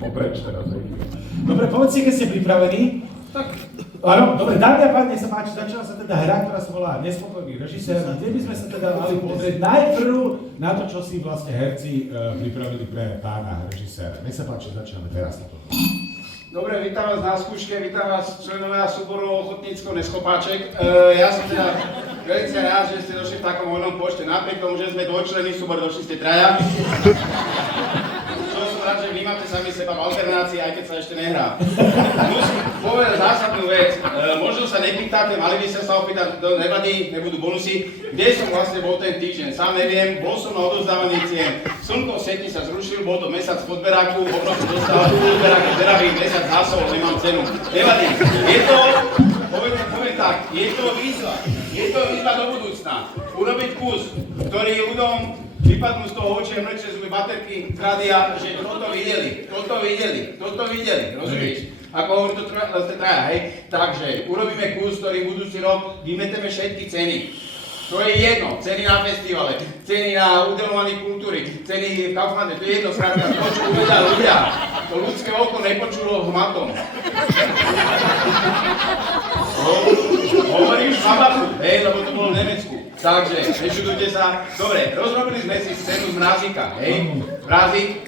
Popreč teraz, hej. Dobre, povedzte, keď ste pripravení. Tak. Áno, dobre, dámy a páni, nech sa páči, začala sa teda hra, ktorá sa volá Nespokojný režisér, kde by sme sa teda mali pozrieť najprv na to, čo si vlastne herci pripravili pre pána režiséra. Nech sa páči, začíname teraz na to. Dobre, vítam vás na skúške, vítam vás členovia súboru Ochotnícko Neschopáček. Ja som teda veľmi rád, že ste došli v takom hojnom počte, napriek tomu, že sme dvojčlenný súbor, došli ste traja. Čo som rád, že vy máte sami seba v alternácii, aj keď sa ešte nehrá. Musím povedať zásadnú vec, možno sa nepýtate, mali by sa opýtať, nevadí, nebudú bonusy, kde som vlastne bol ten týždeň, sám neviem, bol som na odovzdávaní cien. Slnko v Setni sa zrušil, bol to mesiac v odberáku, hovno som dostal v odberáku deravý, mesiac hasol, nemám cenu. Nevadí, je to, poviem tak, je to výzva do budúcna. Urobiť kus, ktorý ľuďom vypadnú z toho očie mlčie zuby baterky z rádia, že toto videli, rozumieš? Ako hovorí to traja, hej? Takže urobíme kus, ktorý budúci rok vymeteme všetky ceny. To je jedno, ceny na festivale, ceny na udelovaní kultúry, ceny v Kauflande, to je jedno, skrátka, to, čo uvedia ľudia. To ľudské oko nepočulo hmatom. Hovorím šabaku, hej, lebo to bolo v Nemecku. Takže, nečudujte sa. Dobre, rozrobili sme si scénu z Mrazíka, hej? Mrazík,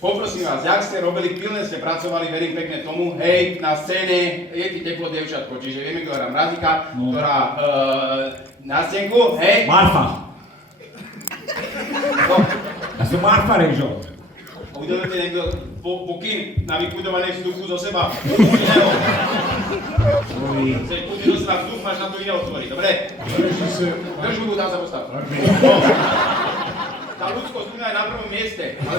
poprosím vás, jak ste robili, pilne ste pracovali, verím pekne tomu, hej, na scéne je ti teplo dievčatko, čiže vieme, kto hrá Mrazíka, ktorá na scénku, hej? Marfa. Ja som Marfa Rejžo. Udelujete niekto pokyn na vykudovanie vzduchu zo seba. Chceš kúdiť do seba vzduch, máš na to iné otvory, dobre? Drž hudu, dá sa postav. Tá ľudskosť tu je na prvom mieste, ale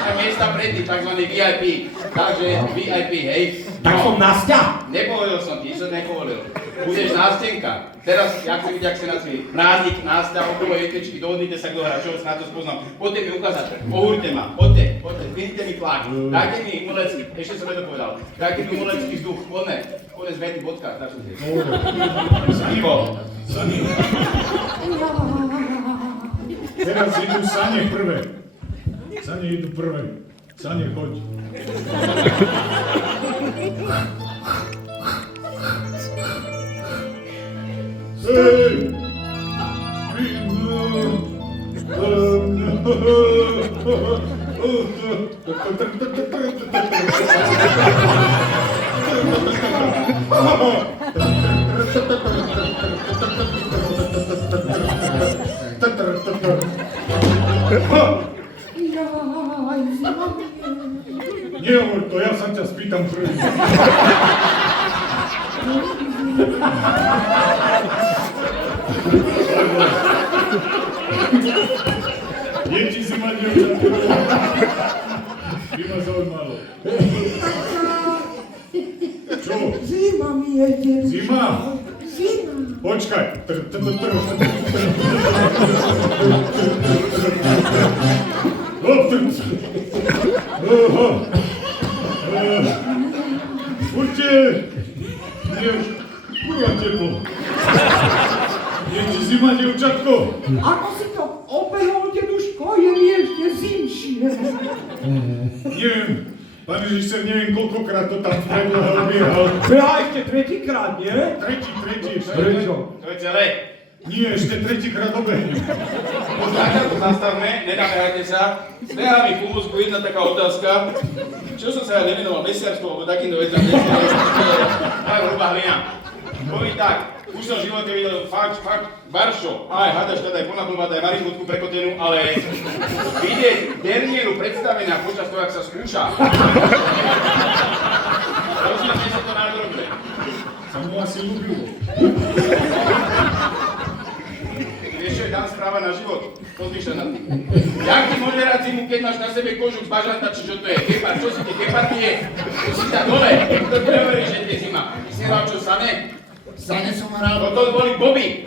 tam miesta pre tých, takzvaný VIP. Takže VIP, hej. Tak som Nastia? Nepovedal som ti, som nepovedal. Budeš nástenka. Teraz, jak si vidia, ak si nazví Mrázik, Nastia, okolo jetečky, dohodnite sa, kto hrá, čo na to spoznám. Poďte mi ukázať, pohúrte ma, poďte, zdvihnite mi tlak, dajte mi umelecký, ešte som nedopovedal, dajte mi umelecký vzduch, poďme, zvety, bodka, tak som si. Sanko. Teraz idú Sane prvé. Sane idú prvé. Sane, choď. Hej! Nehovor to, ja sa ťa spýtam prvý. Je ti zima, dievčatko? By ma zaujímalo. Čo? Zima mi je, dievča. Zima? Zima. Počkaj. Určite, kurva teplo. Je ti zima, dievčatko? Ako si to obehol, deduško, je mi ešte zimšie. Neviem, pán režisér, neviem koľkokrát to tam vpredu obiehal. Behajte tretíkrát, nie? Tretí. Prečo? To je celé. Nie, ešte tretíkrát obehnem. Zakrátko zastavme, nenahrájte sa. Snehá mi v úvozku jedna taká otázka. Čo som sa ja nevenoval mesiarstvu, alebo takýmto vecam, aj hrubá hlina. Poviem tak, už som v živote videl fakt, baršo, aj hadaš teda aj ponablbať, aj marinútku prekotenú, ale vidieť derniéru predstavenia počas toho, jak sa skúša. Rozdielne sa to nádrobne. Sa mu asi ľúbilo. Vieš, čo je dan správa na život? Pozmýšľaj nad tým. Jak ty môže rád zimu, keď máš na sebe kožuk z bažanta, či čo to je? Gepard, čo si ty, gepard je? To si tam dole, kto ti neverí, že je zima. Ty si hral čo, Sane? Sane som hral. Toto boli boby,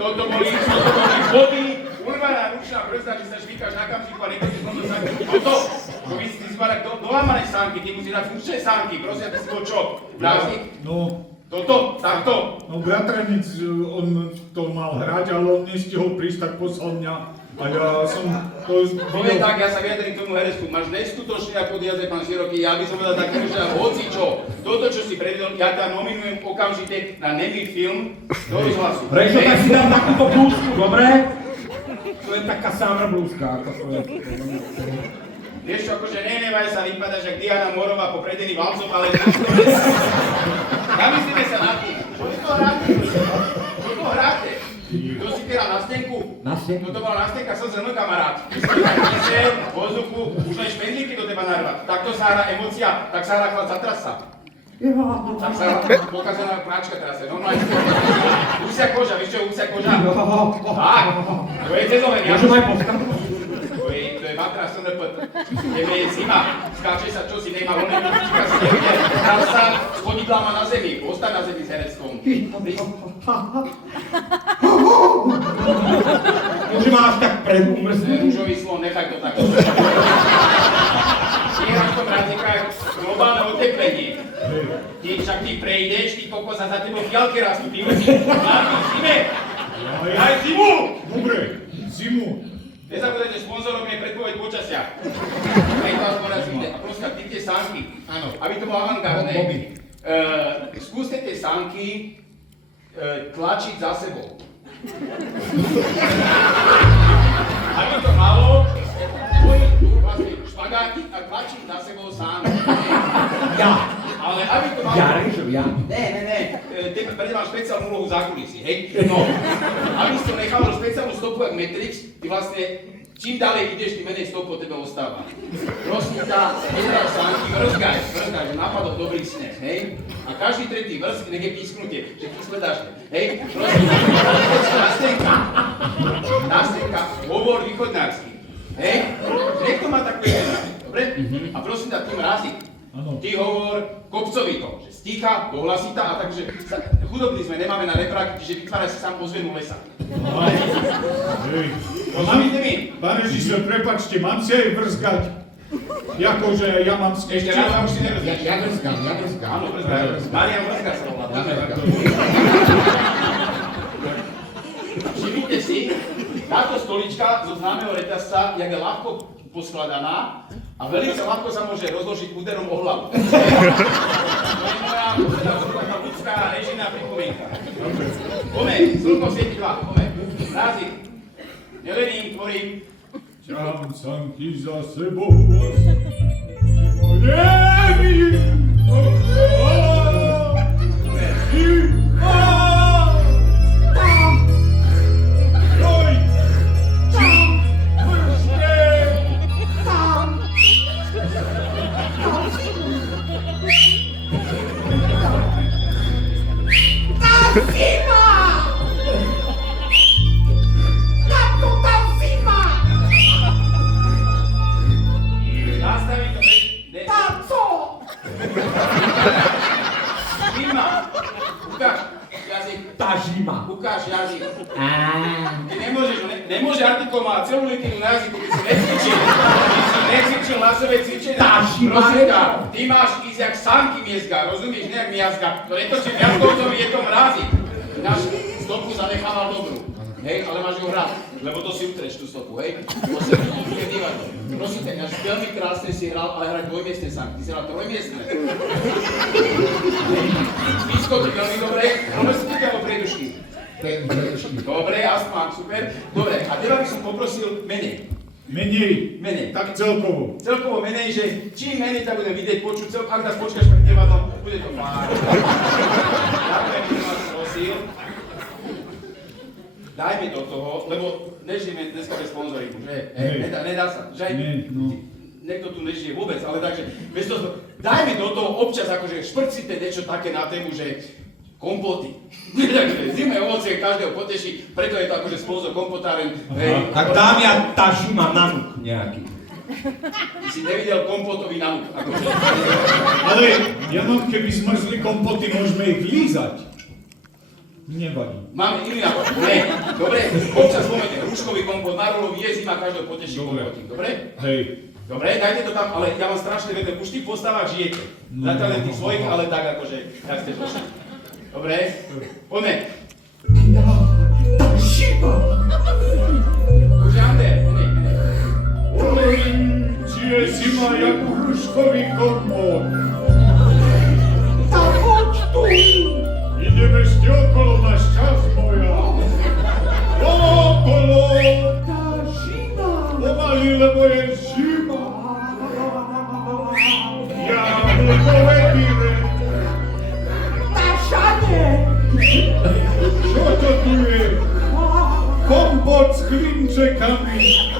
urvaná ručná brzda, že sa švíkaš na kamžiku a nekrytíš potom sánky. Toto, to by si zvala dolámané sánky, ty musí dať funkčné sánky, prosím, ty si bol čo? Bráznik? No. Toto, takto. No bratranec, on to mal hrať, ale on nestihol prísť, tak poslal mňa A ja som to Poviem tak, ja sa vyjadrím k tomu herecku. Máš neskutočný ako diaze, pán Široký, ja by som povedal tak, že hocičo. Toto, čo si predvedol, ja ťa nominujem okamžite na nemý film do rozhlasu. Prečo tak si dám takúto blúzku, dobre? To je taká summer blúzka, ako to je. Vieš čo, akože nenevaj sa, vypadáš jak Diana Morová po predení valcov, ale zamyslíme sa na tým. Čo to hráte? Čo to hráte? Kto si teda na stenku? Na stenku? No to bola na stenka SZM, kamarát. Ty si tak vysel, vo vzduchu, už len špendlíky do teba narvať. Takto sa hrá emócia, tak sa hrá chlad zatrasa. Tak sa hrá pokazaná práčka teraz je normálne. Úsia koža, vieš čo je úsia koža? Tak, to je cezové, ja? Môžem aj postaviť? To je vatra SNP. Jeme je zima, skáče sa čosi, nemá voľné ručička, si nevidie. Hral sa s chodidlama na zemi, ostaň na zemi s herectvom. Môžem až tak predumrznúť? Rúžový slon, nechaj to tak. Nieraz to mrazíka globálne oteplenie. Však ty prejdeš, ty kokos a za tebou fialky rastú, ty musíš mladý v zime. Aj zimu! Dobre, zimu. Nezabudajte, sponzorom je predpoveď počasia. Aj to vás porazíte. A prosím, ty tie sánky, áno, aby to bolo avantgardné. Skúste tie sánky tlačiť za sebou. Aby to malo vlastne špagáty a tlačiť za sebou sám. Ja. Ale aby to malo... Ja, Ríšo, ja. Ne. Tebe mám špeciálnu úlohu zákulisí, hej? No, aby si to nechalo špeciálnu stopu jak Matrix, ty vlastne čím ďalej ideš, tým menej stop po tebe ostáva. Prosím ťa, nezdrav sánky, vrzgaj, že napadol dobrý sneh, hej? A každý tretí vrzk nech je písknutie, že pískledáš, hej? Prosím ťa, nastenka, hovor východnársky, hej? Nech to má takú jeden, dobre? A prosím ťa, ty mrazik. Ty hovor kopcovito, že stícha, dohlasita a takže chudobní sme, nemáme na repráky, čiže vytvára si sám ozvenu lesa. Hej. Rozumíte mi? Pán režisér, prepáčte, mám si aj vrzgať. Jakože ja mám Ešte raz vám už si nerozumíš. Ja vrzgám. Áno, vrzgaj. Marian Vrzga sa volá. Všimnite si, táto stolička zo známeho reťazca, jak je ľahko poskladaná a veľmi sa ľahko sa môže rozložiť úderom o hlavu. To je moja taká ľudská režijná pripomienka. Pomeň, slnko svieti dva, pomeň. Rázik, neleným, tvorím. Ťahám sanky za sebou Nastaví to, ne. Zima. Ukáž jazyk. Tá zima. Ukáž jazyk. Ty nemôže artikul mať celú litinu na jazyku, ty si necvičil. Ty si necvičil na sebe cvičenie. Tá zima. Prosím ťa, ty máš ísť jak sánky miezga, rozumieš, ne jak miazga. To netočím jazdovcom, je to mrazik. Náš stopu zanechával dobrú. Hej, ale máš ju hrať, lebo to si utreš tú stopu, hej? To sa bude dívať. Prosím ťa, až veľmi krásne si hral, ale hrať dvojmiestne sánky. Ty si hral trojmiestne. Výskoky veľmi dobre, pomyslíte alebo priedušky? Dobre, aspoň, super. Dobre, a teba by som poprosil menej. Menej, tak celkovo. Celkovo menej, že čím menej ťa budem vidieť, počuť, ak nás počkáš pred divadlom, bude to fajn. Ďakujem, že vás prosil. Daj mi do toho, lebo nežijeme dneska bez sponzoringu, že? Nedá sa, že? Niekto tu nežije vôbec, ale takže, bez toho, daj mi do toho občas akože šprcite niečo také na tému, že kompoty. Zimné ovocie každého poteší, preto je to akože sponzor kompotáren. Tak dám ja tá zima nanuk nejaký. Ty si nevidel kompotový nanuk. Akože. Ale ja mám, keby zmrzli kompoty, môžeme ich lízať. Nevadí. Máme iný nápad. Ne, dobre, občas pomete, rúškový kompot, marulový je zima, každého poteší kompotík, dobre? Hej. Dobre, dajte to tam, ale ja vám strašne vedem, už v tých postavách žijete. Zatiaľ len tých svojich, ale tak akože, tak ste došli. Dobre, poďme. Tá zima. Už Ander. Či je zima jak hruškový kompot. Tak choď tu. Ideme ešte okolo, máš čas moja. Okolo, Tá zima. pomaly, lebo je zima. Jablkové pire. Tá šane. Čo to tu je? Kompot s klinčekami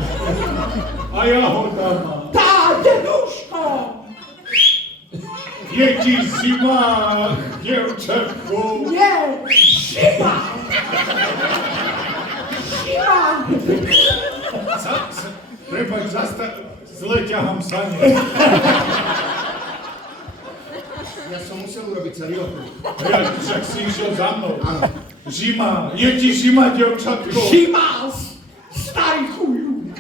a jahodama. Tá deduško. Je ti zima, dievčatko. Nie, zima. Zima. Prepač, zle ťahám sane. Ja som musel urobiť celý okruh. Ja, však si išiel za mnou. Zima, je ti zima, dievčatko. Zima. Starý chuju.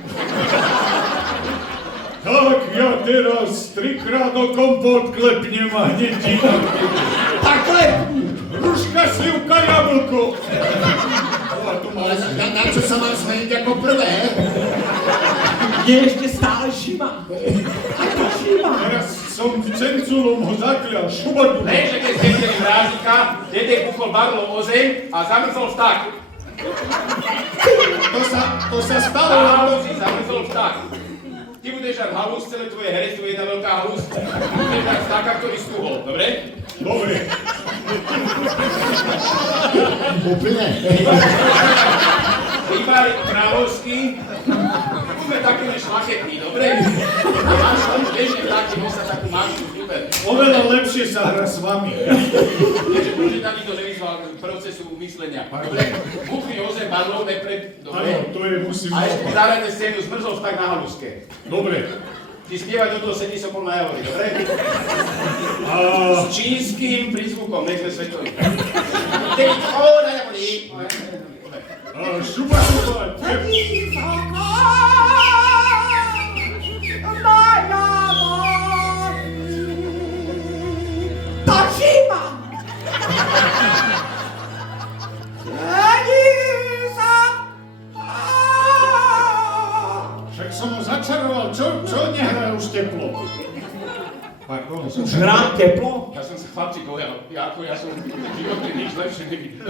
Tak ja teraz trikrát o kompot klepnem a hneď ti dám. Tak lepni. Hruška, slivka, jablko. A tu Ale máš. na čo sa mám zmeniť ako prvé? Je ešte stále zima. A to zima. Teraz som cenculom ho zaklial, šubotu. Lenže keď ste videli mrázika, dedek búchol barlou o zem a zamrzol vták. To sa stalo. Na halúzi zamrzol vták. Ty budeš mať halúz, celé tvoje herectvo je jedna veľká halúz. Budeš mať vtáka, ktorý stúhol, dobre? Dobre. Úplne. Rybári kráľovský, buďme takí len šlachetní, dobre? Máš tam bežne vtáky, nosa takú mášku, super. Oveľa lepšie sa hra s vami. Takže môže tam nikto nevyzval k procesu myslenia. Dobre? Búchni o zem barlou nepred, Áno, dobre? to je musím A ešte opak. zahrajte scénu, zmrzol vták na halúzke. Dobre. Ty spievaj do toho sedí sokol na javori, dobre? A S čínskym prízvukom, nech sme svetoví. Teď o na javori. šuba, šuba. Vysoko na javori. Tá zima. Sedí sa. Však som ho začaroval, čo nehraje už teplo? Pardon, som Už hrám teplo? Ja som sa chlapci gojal, ja som v živote nič lepšie nevidel.